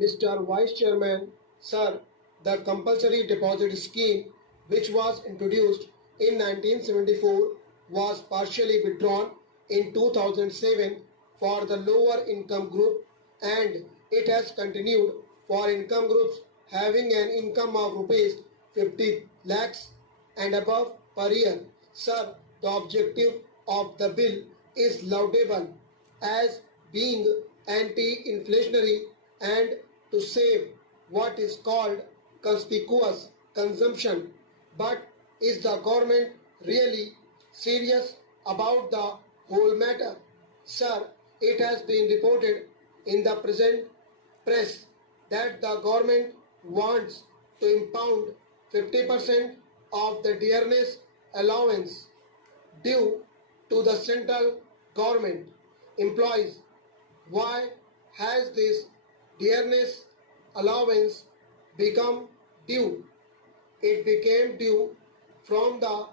Mr. Vice Chairman, sir, the compulsory deposit scheme, which was introduced in 1974, was partially withdrawn in 2007 for the lower income group, and it has continued for income groups having an income of rupees 50 lakhs and above per year. Sir, the objective of the bill is laudable as being anti-inflationary and to save what is called conspicuous consumption. But is the government really serious about the whole matter? Sir, it has been reported in the present press that the government wants to impound 50% of the dearness allowance due to the central government employees. Why has this dearness allowance become due? It became due from the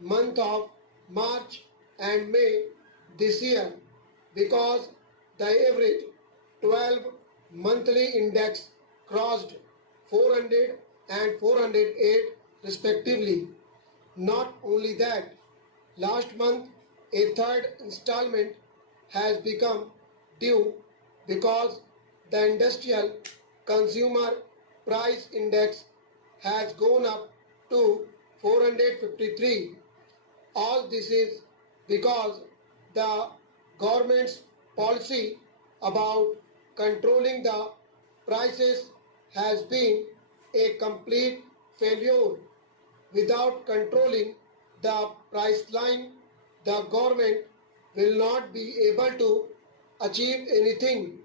month of March and May this year because the average 12 monthly index crossed 400 and 408 respectively. Not only that, last month a third installment has become due because the industrial consumer price index has gone up to 453. All this is because the government's policy about controlling the prices has been a complete failure. Without controlling the price line, the government will not be able to achieve anything.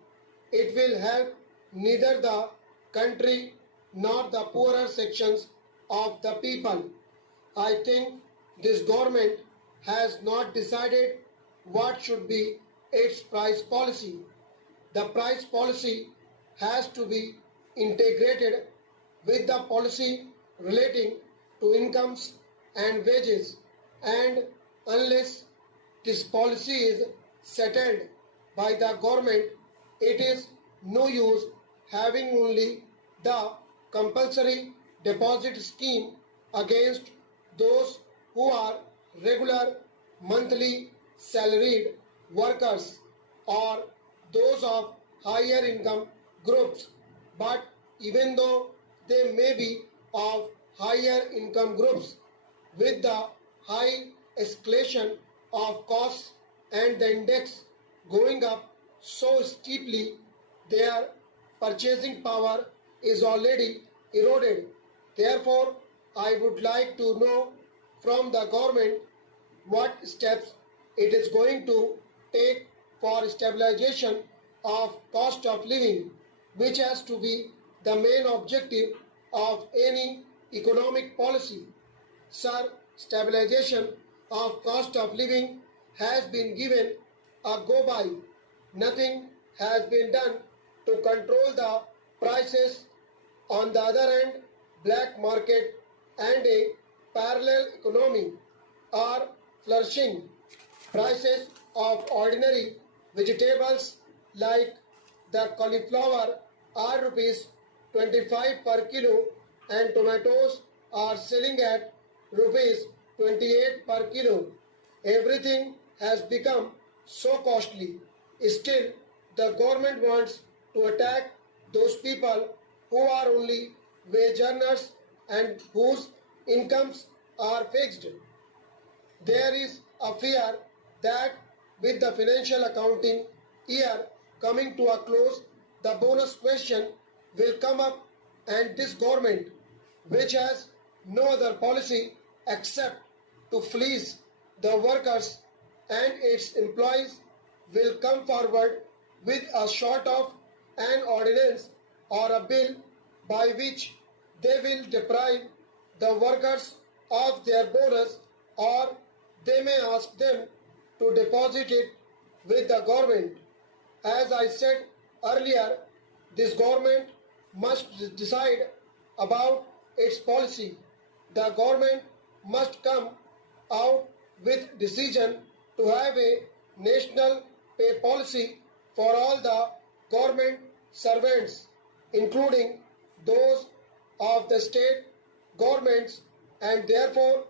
It will help neither the country nor the poorer sections of the people. I think this government has not decided what should be its price policy. The price policy has to be integrated with the policy relating to incomes and wages, and unless this policy is settled by the government, it is no use having only the compulsory deposit scheme against those who are regular monthly salaried workers or those of higher income groups. But even though they may be of higher income groups, with the high escalation of costs and the index going up so steeply, their purchasing power is already eroded. Therefore, I would like to know from the government what steps it is going to take for stabilization of cost of living, which has to be the main objective of any economic policy. Sir, stabilization of cost of living has been given a go by. Nothing has been done to control the prices. On the other hand, black market and a parallel economy are flourishing. Prices of ordinary vegetables like the cauliflower are rupees 25 per kilo and tomatoes are selling at rupees 28 per kilo. Everything has become so costly. Still, the government wants to attack those people who are only wage earners and whose incomes are fixed. There is a fear that with the financial accounting year coming to a close, the bonus question will come up, and this government, which has no other policy except to fleece the workers and its employees, will come forward with a sort of an ordinance or a bill by which they will deprive the workers of their bonus, or they may ask them to deposit it with the government. As I said earlier, this government must decide about its policy. The government must come out with decision to have a national pay policy for all the government servants. including those of the state governments, and therefore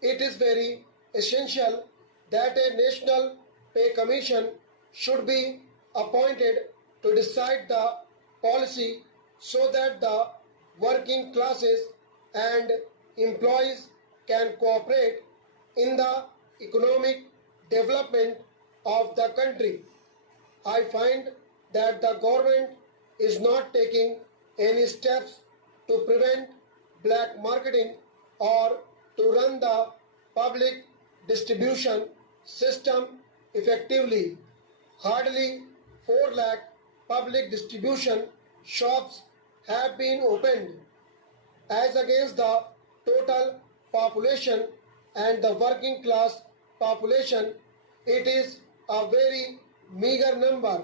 it is very essential that a national pay commission should be appointed to decide the policy so that the working classes and employees can cooperate in the economic development of the country. I find that the government is not taking any steps to prevent black marketing or to run the public distribution system effectively. Hardly 4 lakh public distribution shops have been opened as against the total population and the working class population. It is a very meager number.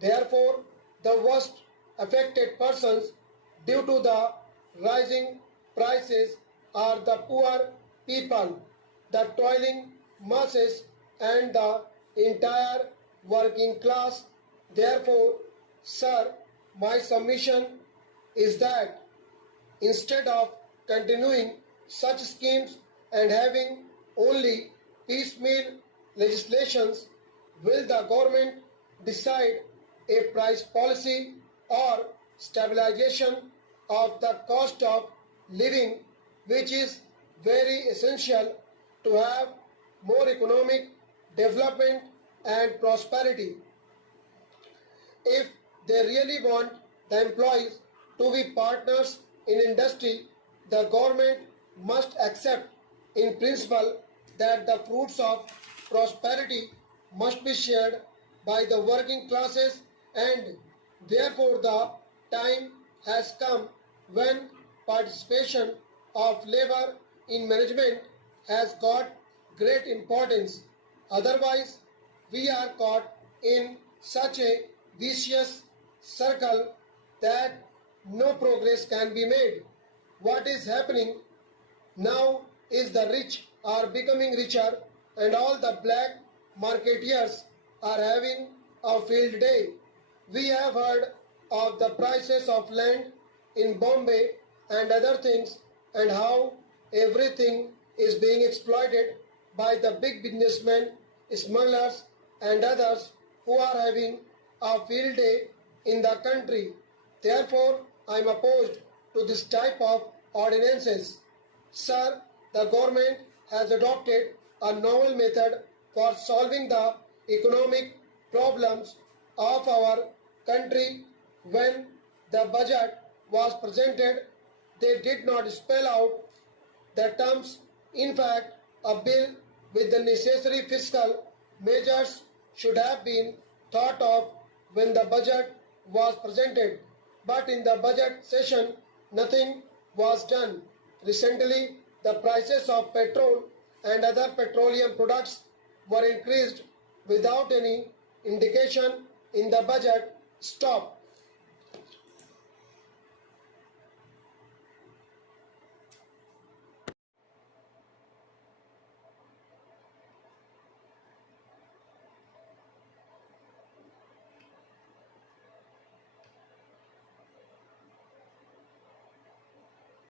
Therefore, the worst affected persons due to the rising prices are the poor people, the toiling masses, and the entire working class. Therefore, sir, my submission is that instead of continuing such schemes and having only piecemeal legislations, will the government decide a price policy or stabilization of the cost of living, which is very essential to have more economic development and prosperity. If they really want the employees to be partners in industry, the government must accept in principle that the fruits of prosperity must be shared by the working classes, and therefore the time has come when participation of labor in management has got great importance. Otherwise, we are caught in such a vicious circle that no progress can be made. What is happening now is the rich are becoming richer and all the black marketeers are having a field day. We have heard of the prices of land in Bombay and other things, and how everything is being exploited by the big businessmen, smugglers, and others who are having a field day in the country. Therefore, I am opposed to this type of ordinances. Sir, the government has adopted a novel method for solving the economic problems of our country. When the budget was presented, they did not spell out the terms. In fact, a bill with the necessary fiscal measures should have been thought of when the budget was presented. But in the budget session, nothing was done. Recently, the prices of petrol and other petroleum products were increased without any indication in the budget. Stop.